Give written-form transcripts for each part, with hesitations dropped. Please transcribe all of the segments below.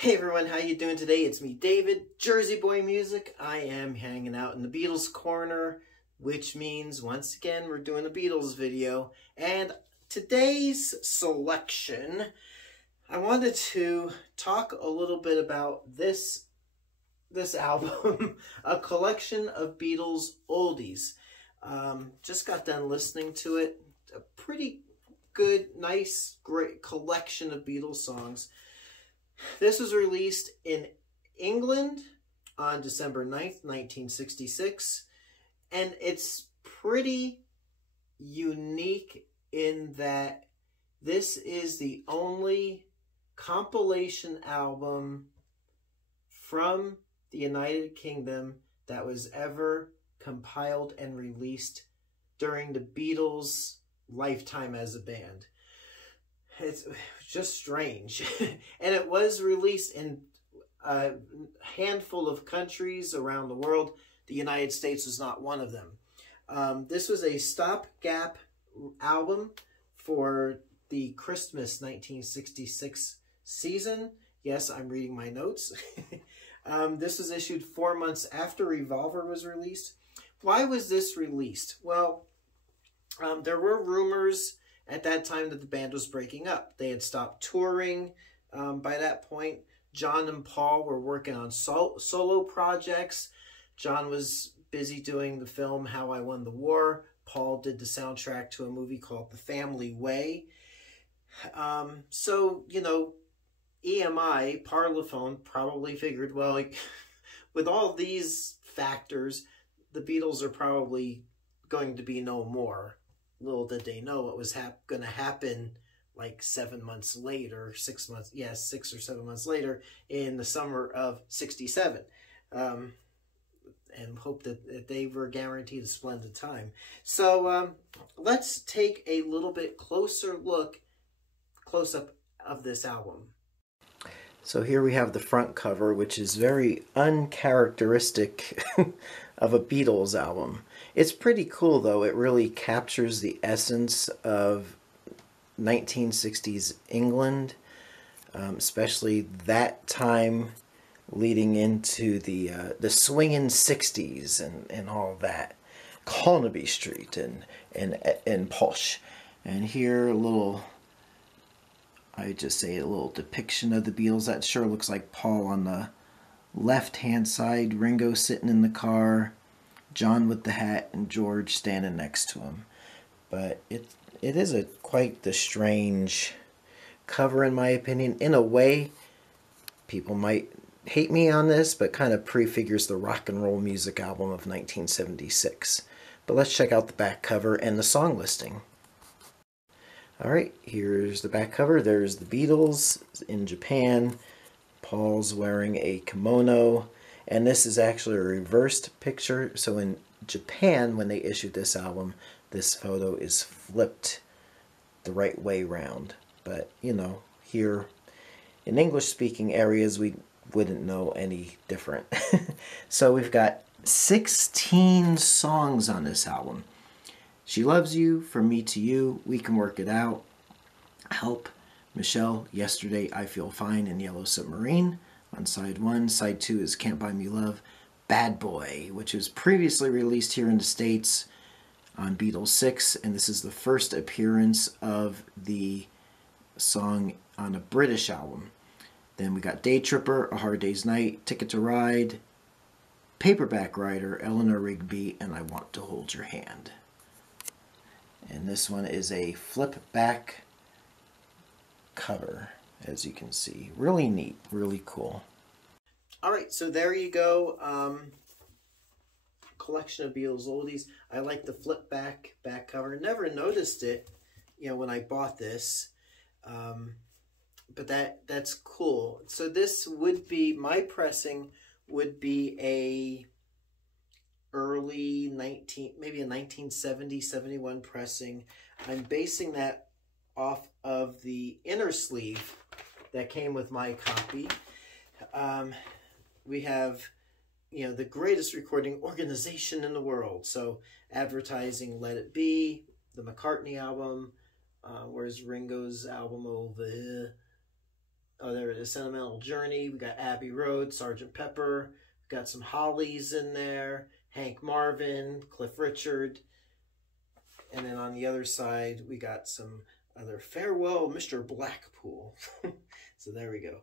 Hey everyone, how you doing today? It's me, David, Jersey Boy Music. I am hanging out in the Beatles corner, which means once again we're doing a Beatles video. And today's selection, I wanted to talk a little bit about this album, a collection of Beatles oldies. Just got done listening to it. A pretty good, nice, great collection of Beatles songs. This was released in England on December 9th, 1966, and it's pretty unique in that this is the only compilation album from the United Kingdom that was ever compiled and released during the Beatles' lifetime as a band. It's just strange. And it was released in a handful of countries around the world. The United States was not one of them. This was a stopgap album for the Christmas 1966 season. Yes, I'm reading my notes. This was issued 4 months after Revolver was released. Why was this released? Well, there were rumors at that time that the band was breaking up. They had stopped touring by that point. John and Paul were working on solo projects. John was busy doing the film How I Won the War. Paul did the soundtrack to a movie called The Family Way. So, you know, EMI, Parlophone, probably figured, well, like, with all these factors, the Beatles are probably going to be no more. Little did they know what was going to happen like 7 months later, 6 months, yes, 6 or 7 months later in the summer of '67. And hope that they were guaranteed a splendid time. So let's take a little bit close up of this album. So here we have the front cover, which is very uncharacteristic of a Beatles album. It's pretty cool, though. It really captures the essence of 1960s England, especially that time leading into the swinging 60s and all that. Carnaby Street and Posh. And here a little, I just say a little depiction of the Beatles. That sure looks like Paul on the left-hand side, Ringo sitting in the car, John with the hat, and George standing next to him. But it is quite the strange cover, in my opinion. In a way, people might hate me on this, but kind of prefigures the rock and roll music album of 1976. But let's check out the back cover and the song listing. Alright, here's the back cover. There's the Beatles in Japan. Paul's wearing a kimono. And this is actually a reversed picture. So in Japan, when they issued this album, this photo is flipped the right way round. But, you know, here in English-speaking areas, we wouldn't know any different. So we've got 16 songs on this album. She Loves You, From Me to You, We Can Work It Out, Help, Michelle, Yesterday, I Feel Fine, and Yellow Submarine on side 1. Side 2 is Can't Buy Me Love, Bad Boy, which was previously released here in the States on Beatles 6, and this is the first appearance of the song on a British album. Then we got Day Tripper, A Hard Day's Night, Ticket to Ride, Paperback Writer, Eleanor Rigby, and I Want to Hold Your Hand. And this one is a flip back cover, as you can see. Really neat, really cool. All right, so there you go. Collection of Beatles oldies. I like the flip back cover. Never noticed it, you know, when I bought this. But that's cool. So this would be, my pressing would be a maybe a 1970, 71 pressing. I'm basing that off of the inner sleeve that came with my copy. We have, you know, the greatest recording organization in the world. So advertising Let It Be, the McCartney album, where's Ringo's album over here? Oh, there it is, Sentimental Journey. We got Abbey Road, Sergeant Pepper. We got some Hollies in there. Hank Marvin, Cliff Richard. And then on the other side, we got some other Farewell, Mr. Blackpool. So there we go.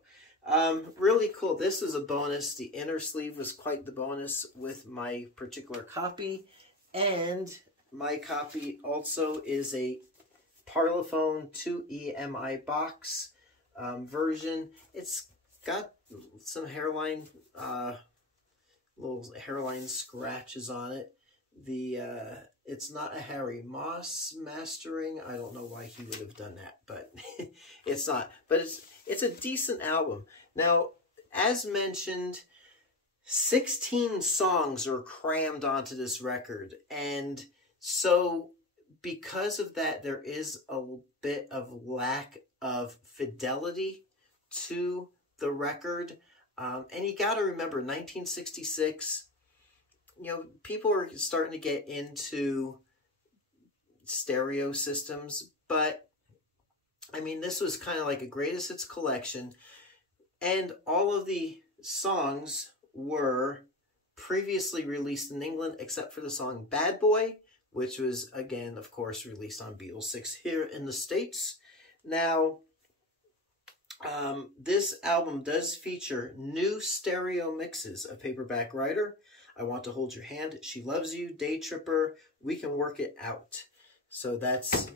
Really cool. This was a bonus. The inner sleeve was quite the bonus with my particular copy. And my copy also is a Parlophone 2 EMI box version. It's got some hairline, little hairline scratches on it. It's not a Harry Moss mastering. I don't know why he would have done that, but it's not. But it's a decent album. Now, as mentioned, 16 songs are crammed onto this record. And so because of that, there is a bit of lack of fidelity to the record. And you got to remember, 1966, you know, people are starting to get into stereo systems, but I mean, this was kind of like a greatest hits collection, and all of the songs were previously released in England, except for the song Bad Boy, which was, again, of course, released on Beatles 6 here in the States. Now, this album does feature new stereo mixes of Paperback Writer, I Want to Hold Your Hand, She Loves You, Day Tripper, We Can Work It Out. So that's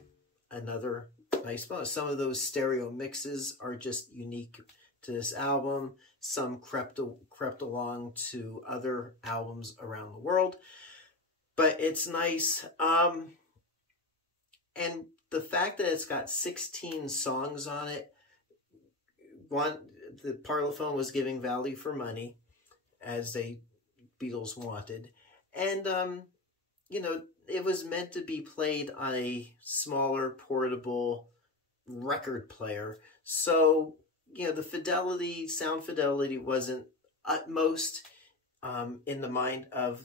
another nice bonus. Some of those stereo mixes are just unique to this album. Some crept along to other albums around the world. But it's nice. And the fact that it's got 16 songs on it, the Parlophone was giving value for money, as they Beatles wanted. And, you know, it was meant to be played on a smaller, portable record player. So, you know, the fidelity, sound fidelity wasn't utmost in the mind of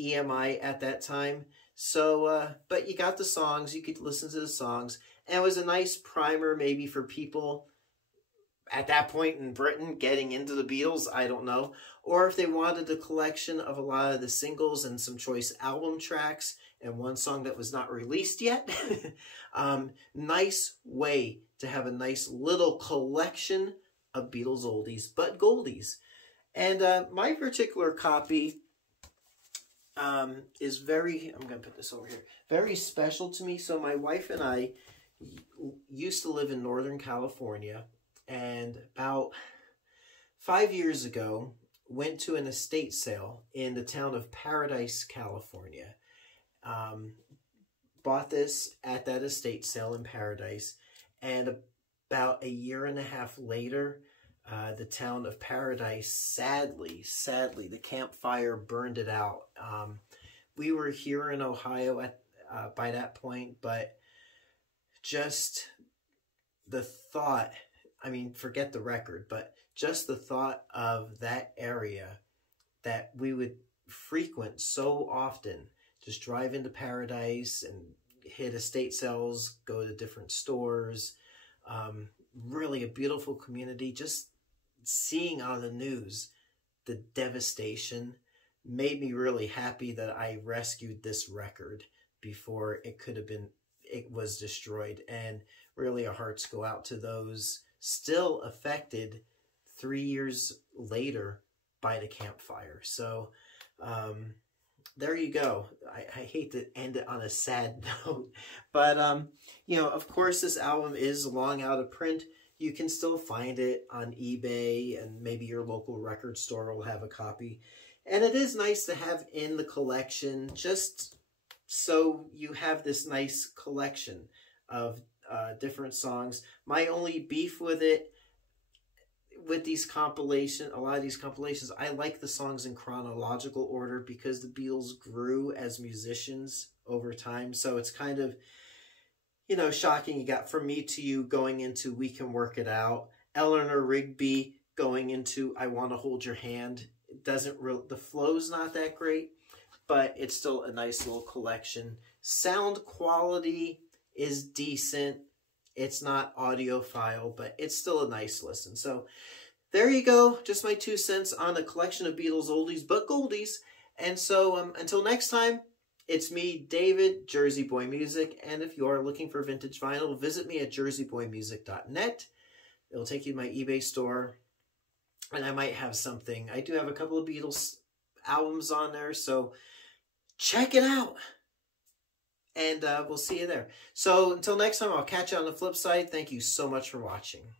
EMI at that time. So, but you got the songs, you could listen to the songs, and it was a nice primer maybe for people at that point in Britain getting into the Beatles, I don't know. Or if they wanted a collection of a lot of the singles and some choice album tracks and one song that was not released yet. Nice way to have a nice little collection of Beatles oldies, but goldies. And my particular copy is very, I'm going to put this over here, very special to me. So my wife and I used to live in Northern California, and about 5 years ago, went to an estate sale in the town of Paradise, California. Bought this at that estate sale in Paradise, and about a year and a half later, the town of Paradise, sadly, the campfire burned it out. We were here in Ohio by that point, but just the thought, I mean, forget the record, but just the thought of that area that we would frequent so often, just drive into Paradise and hit estate sales, go to different stores, really a beautiful community. Just seeing on the news the devastation made me really happy that I rescued this record before it was destroyed. And really our hearts go out to those still affected 3 years later by the campfire. So there you go. I hate to end it on a sad note, but you know, of course this album is long out of print. You can still find it on eBay, and maybe your local record store will have a copy. And it is nice to have in the collection, just so you have this nice collection of different songs. My only beef with it, with these compilations, a lot of these compilations, I like the songs in chronological order because the Beatles grew as musicians over time. So it's kind of, you know, shocking. You got From Me to You going into We Can Work It Out, Eleanor Rigby going into I Want to Hold Your Hand. It doesn't really, the flow's not that great, but it's still a nice little collection. Sound quality is decent. It's not audiophile, but it's still a nice listen. So there you go. Just my 2 cents on a collection of Beatles oldies but goldies. And so until next time, it's me, David, Jersey Boy Music. And if you are looking for vintage vinyl, visit me at jerseyboymusic.net. It'll take you to my eBay store. And I might have something. I do have a couple of Beatles albums on there, so check it out. And we'll see you there. So until next time, I'll catch you on the flip side. Thank you so much for watching.